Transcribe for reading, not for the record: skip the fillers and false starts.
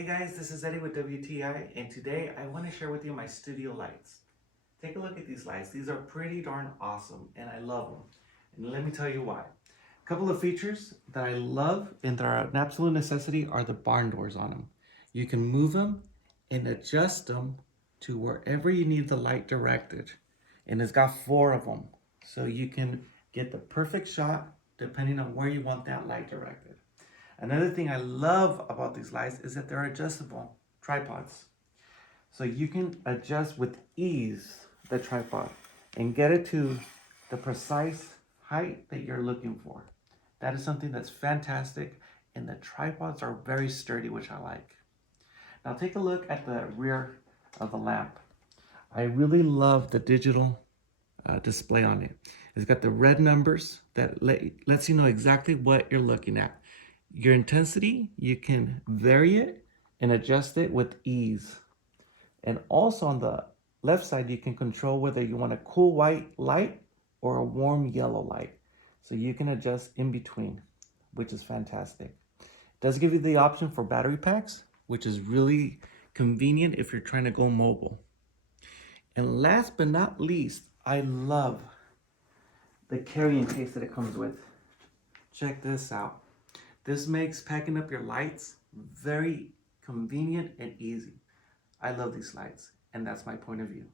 Hey guys, this is Eddie with WTI, and today I want to share with you my studio lights. Take a look at these lights. These are pretty darn awesome, and I love them. And let me tell you why. A couple of features that I love and that are an absolute necessity are the barn doors on them. You can move them and adjust them to wherever you need the light directed. And it's got 4 of them, so you can get the perfect shot depending on where you want that light directed. Another thing I love about these lights is that they're adjustable tripods. So you can adjust with ease the tripod and get it to the precise height that you're looking for. That is something that's fantastic, and the tripods are very sturdy, which I like. Now take a look at the rear of the lamp. I really love the digital display on it. It's got the red numbers that lets you know exactly what you're looking at. Your intensity, you can vary it and adjust it with ease. And also on the left side, you can control whether you want a cool white light or a warm yellow light. So you can adjust in between, which is fantastic. It does give you the option for battery packs, which is really convenient if you're trying to go mobile. And last but not least, I love the carrying case that it comes with. Check this out. This makes packing up your lights very convenient and easy. I love these lights, and that's my point of view.